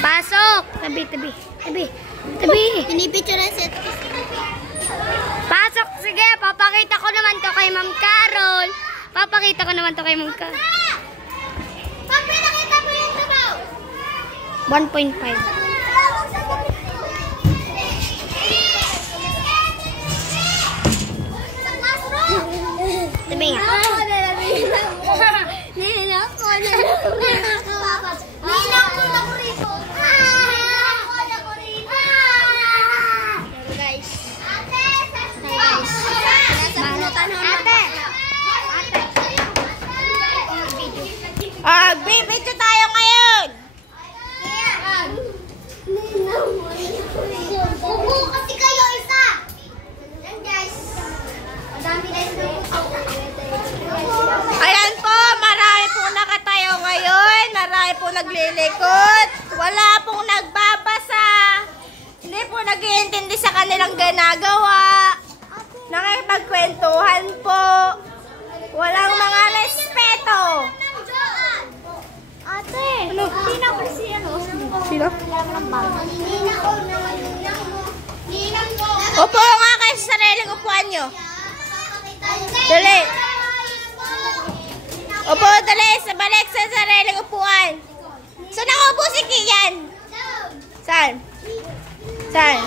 Pasok! Tabi. Pinipicture na set. Pasok! Sige, papakita ko naman to kay Ma'am Carol. Papakita ko naman to kay Ma'am Carol. Pag pinakita mo yung sabaw. 1.5. Tabi nga. Bibidyo tayo ngayon. Upo kasi kayo isa. Yan guys. Madami na yung Ayan po, marami po nakatayo ngayon. Marami po naglilikot. Wala pong nagbabasa. Hindi po nag-iintindi sa kanilang ginagawa. Nakipagkwentuhan po. Walang mga respeto. Ate, ano? Hindi na ako si ano. Sino? Ninang Upo nga kayo sa sariling upuan nyo. Dali. Upo, dali. Balik sa sariling upuan. So, nakaupo si Kian. Saan? Saan?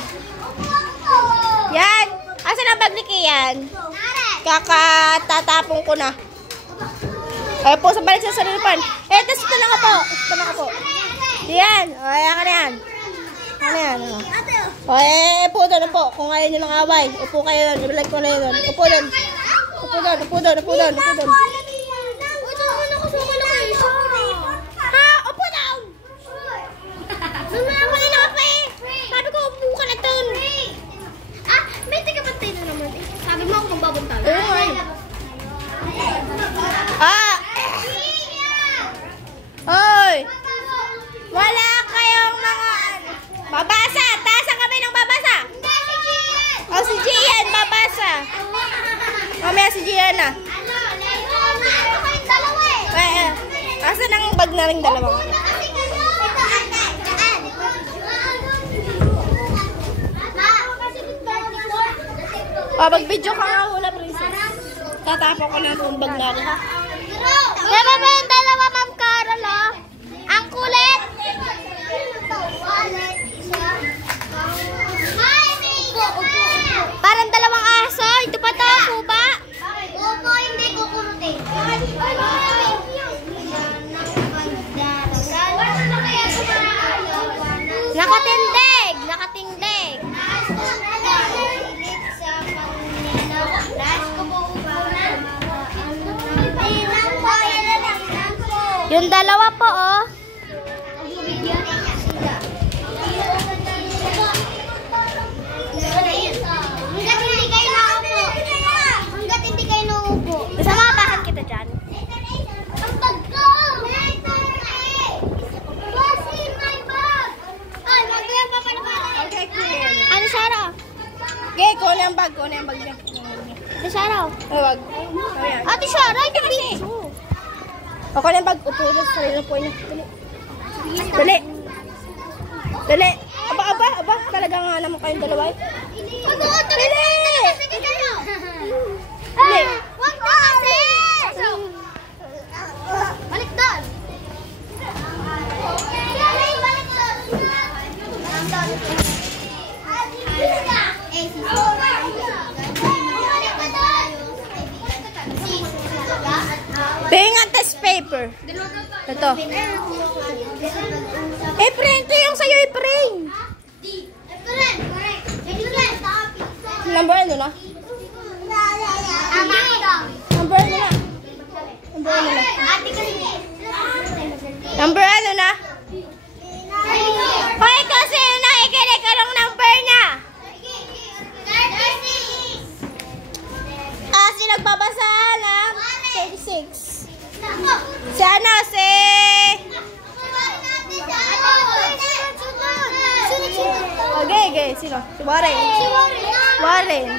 Yan. Asan ang bag ni Kian? Kakatatapong ko na. Ay po, sa balik sa sariling upuan. Tapos ito na ka po. Ito na ka po. Yan. O, ayan ka na yan. Ano yan? Upo doon, upo. Kung ayaw nyo ng away. Upo kayo doon. I-like ko na yun doon. Upo doon. Upo doon, upo doon, upo doon, upo doon. Ha? Upo doon! Kanina ka pa eh. Sabi ko, upo ka na doon. May tagapantay na naman eh. Sabi mo ako magbabuntag. Hoy! Wala kayong mga... Babasa! Taas ang kami ng babasa! O, si Gian, babasa! Mamaya si Gian na. Asan ang bag na rin dalawa? Mag-video ka nga muna, princess. Tatapon ko na itong bag na rin, ha? Diba ba yung dalawa, Ma'am Carol, oh? Ang kulit! Parang dalawang aso. Ito pa to, kuba. Opo, hindi kukurutin. Nakatindig! Nakatindig! Yung dalawa po, oh. Hanggat hindi kayo nauupo. Gusto mo kapakan kita dyan? Ang bag ko! Ano, Sarah? Okay, kunin ang bag, kunin ang bag niya. Ano, Sarah? Ay, wag. Ayan. Ate Sarah, yung video. O, kunin ang bag, upo na sa sarili po niya. Dali. Dali. Aba, talaga nga naman kayong dalawa eh. Dali! Dali. Wag na kasi! Balik doon! Balik doon! Tingnan test paper. Ito. I-print yung sa'yo, i-print. Number ano na? Number ano na? Number ano na? Number ano na? Hoy, kasi nakikinig anong number niya? Si nagbabasa ng 36. Si ano, si... Okay, sino? Si Warren. Warren.